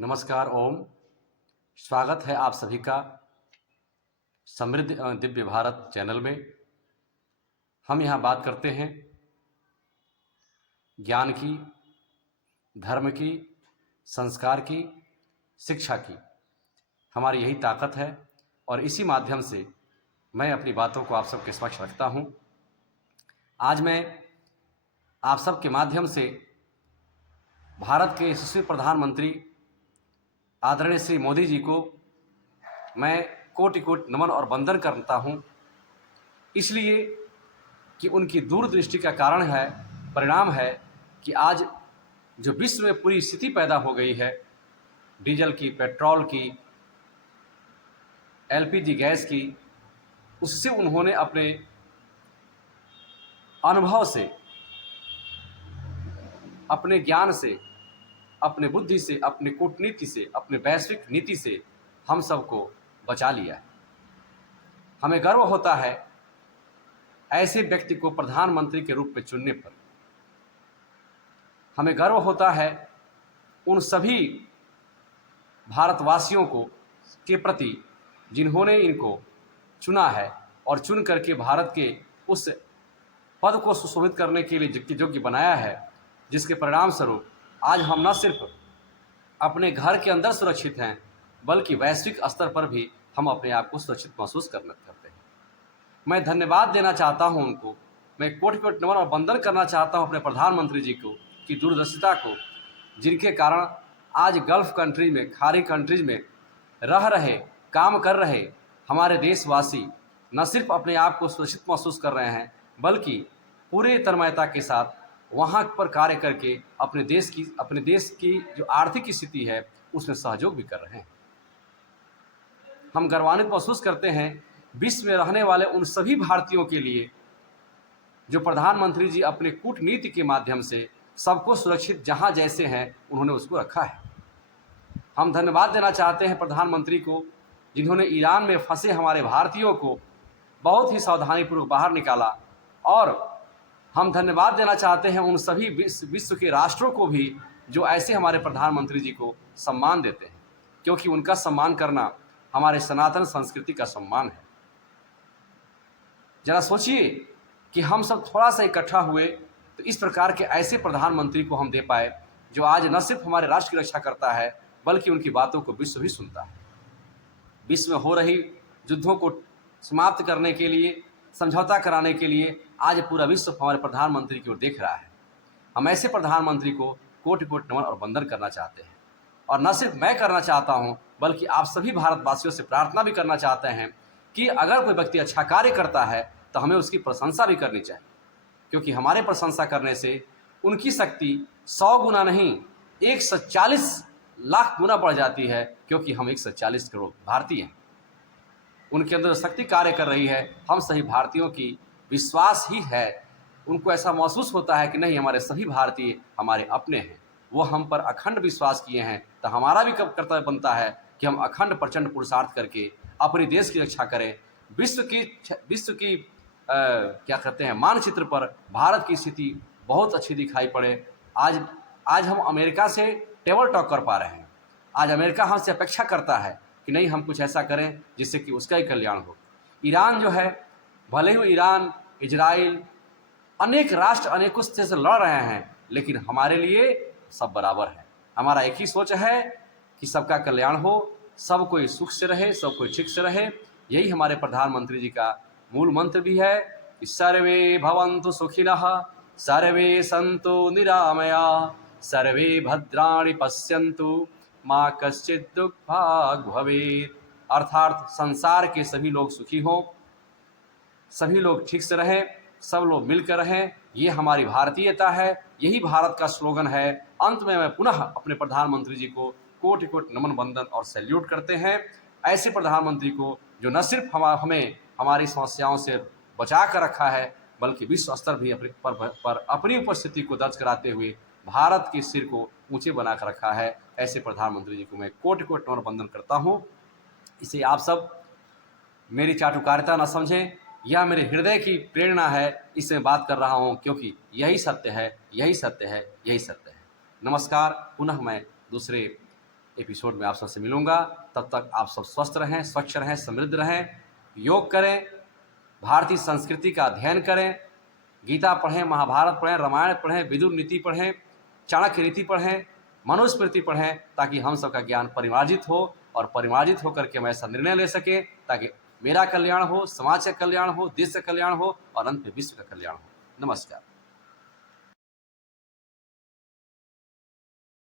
नमस्कार ओम। स्वागत है आप सभी का समृद्ध एवं दिव्य भारत चैनल में। हम यहाँ बात करते हैं ज्ञान की, धर्म की, संस्कार की, शिक्षा की। हमारी यही ताकत है और इसी माध्यम से मैं अपनी बातों को आप सबके समक्ष रखता हूँ। आज मैं आप सबके माध्यम से भारत के यशस्वी प्रधानमंत्री आदरणीय श्री मोदी जी को मैं कोटि कोटि नमन और वंदन करता हूँ, इसलिए कि उनकी दूरदृष्टि का कारण है, परिणाम है कि आज जो विश्व में पूरी स्थिति पैदा हो गई है, डीजल की, पेट्रोल की, एलपीजी गैस की, उससे उन्होंने अपने अनुभव से, अपने ज्ञान से, अपने बुद्धि से, अपने कूटनीति से, अपने वैश्विक नीति से हम सबको बचा लिया है। हमें गर्व होता है ऐसे व्यक्ति को प्रधानमंत्री के रूप में चुनने पर। हमें गर्व होता है उन सभी भारतवासियों को के प्रति जिन्होंने इनको चुना है और चुन करके भारत के उस पद को सुशोभित करने के लिए योग्य बनाया है, जिसके परिणाम स्वरूप आज हम न सिर्फ अपने घर के अंदर सुरक्षित हैं, बल्कि वैश्विक स्तर पर भी हम अपने आप को सुरक्षित महसूस करते हैं। मैं धन्यवाद देना चाहता हूं उनको। मैं कोटि कोटि नमन और वंदन करना चाहता हूं अपने प्रधानमंत्री जी को की दूरदर्शिता को, जिनके कारण आज गल्फ कंट्री में, खाड़ी कंट्रीज में रह रहे, काम कर रहे हमारे देशवासी न सिर्फ अपने आप को सुरक्षित महसूस कर रहे हैं, बल्कि पूरे तन्मयता के साथ वहाँ पर कार्य करके अपने देश की जो आर्थिक स्थिति है उसमें सहयोग भी कर रहे हैं। हम गर्वान्वित महसूस करते हैं विश्व में रहने वाले उन सभी भारतीयों के लिए जो प्रधानमंत्री जी अपने कूटनीति के माध्यम से सबको सुरक्षित जहां जैसे हैं उन्होंने उसको रखा है। हम धन्यवाद देना चाहते हैं प्रधानमंत्री को, जिन्होंने ईरान में फंसे हमारे भारतीयों को बहुत ही सावधानीपूर्वक बाहर निकाला। और हम धन्यवाद देना चाहते हैं उन सभी विश्व के राष्ट्रों को भी जो ऐसे हमारे प्रधानमंत्री जी को सम्मान देते हैं, क्योंकि उनका सम्मान करना हमारे सनातन संस्कृति का सम्मान है। जरा सोचिए कि हम सब थोड़ा सा इकट्ठा हुए तो इस प्रकार के ऐसे प्रधानमंत्री को हम दे पाए, जो आज न सिर्फ हमारे राष्ट्र की रक्षा करता है, बल्कि उनकी बातों को विश्व भी सुनता है। विश्व में हो रही युद्धों को समाप्त करने के लिए, समझौता कराने के लिए आज पूरा विश्व हमारे प्रधानमंत्री की ओर देख रहा है। हम ऐसे प्रधानमंत्री को कोटि कोटि नमन और वंदन करना चाहते हैं। और न सिर्फ मैं करना चाहता हूं, बल्कि आप सभी भारतवासियों से प्रार्थना भी करना चाहते हैं कि अगर कोई व्यक्ति अच्छा कार्य करता है तो हमें उसकी प्रशंसा भी करनी चाहिए, क्योंकि हमारे प्रशंसा करने से उनकी शक्ति 100 गुना नहीं 140 लाख गुना बढ़ जाती है, क्योंकि हम 140 करोड़ भारतीय हैं। उनके अंदर शक्ति कार्य कर रही है, हम सभी भारतीयों की विश्वास ही है। उनको ऐसा महसूस होता है कि नहीं, हमारे सभी भारतीय हमारे अपने हैं, वो हम पर अखंड विश्वास किए हैं। तो हमारा भी कर्तव्य बनता है कि हम अखंड प्रचंड पुरुषार्थ करके अपने देश की रक्षा करें। विश्व की क्या कहते हैं, मानचित्र पर भारत की स्थिति बहुत अच्छी दिखाई पड़े। आज हम अमेरिका से टेबल टॉक कर पा रहे हैं। आज अमेरिका हमसे अपेक्षा करता है कि नहीं, हम कुछ ऐसा करें जिससे कि उसका ही कल्याण हो। ईरान जो है, भले ही ईरान, इजराइल, अनेक राष्ट्र अनेकों से लड़ रहे हैं, लेकिन हमारे लिए सब बराबर है। हमारा एक ही सोच है कि सबका कल्याण हो, सब कोई सुख से रहे, सब कोई ठीक से रहे। यही हमारे प्रधानमंत्री जी का मूल मंत्र भी है कि सर्वे भवन्तु सुखिनः, सर्वे सन्तु निरामया, सर्वे भद्राणि पश्यन्तु, माँ कश्चित् दुःखभाग् भवेत्। अर्थात संसार के सभी लोग सुखी हों, सभी लोग ठीक से रहें, सब लोग मिलकर रहें। ये हमारी भारतीयता है, यही भारत का स्लोगन है। अंत में मैं पुनः अपने प्रधानमंत्री जी को कोटि कोटि नमन वंदन और सैल्यूट करते हैं। ऐसे प्रधानमंत्री को जो न सिर्फ हमें हमारी समस्याओं से बचा कर रखा है, बल्कि विश्व स्तर भी पर अपनी उपस्थिति को दर्ज कराते हुए भारत के सिर को ऊंचे बना कर रखा है। ऐसे प्रधानमंत्री जी को मैं कोटि कोटि नमन वंदन करता हूँ। इसे आप सब मेरी चाटुकारिता न समझें, यह मेरे हृदय की प्रेरणा है, इससे मैं बात कर रहा हूँ, क्योंकि यही सत्य है, यही सत्य है, यही सत्य है। नमस्कार। पुनः मैं दूसरे एपिसोड में आप सबसे मिलूंगा। तब तक आप सब स्वस्थ रहें, स्वच्छ रहें, समृद्ध रहें, योग करें, भारतीय संस्कृति का अध्ययन करें, गीता पढ़ें, महाभारत पढ़ें, रामायण पढ़ें, विदुर नीति पढ़ें, चाणक्य नीति पढ़ें, मनुस्मृति पढ़ें, ताकि हम सबका ज्ञान परिमार्जित हो और परिमार्जित होकर के हम ऐसा निर्णय ले सकें ताकि मेरा कल्याण हो, समाज का कल्याण हो, देश का कल्याण हो और अंत में विश्व का कल्याण हो। नमस्कार।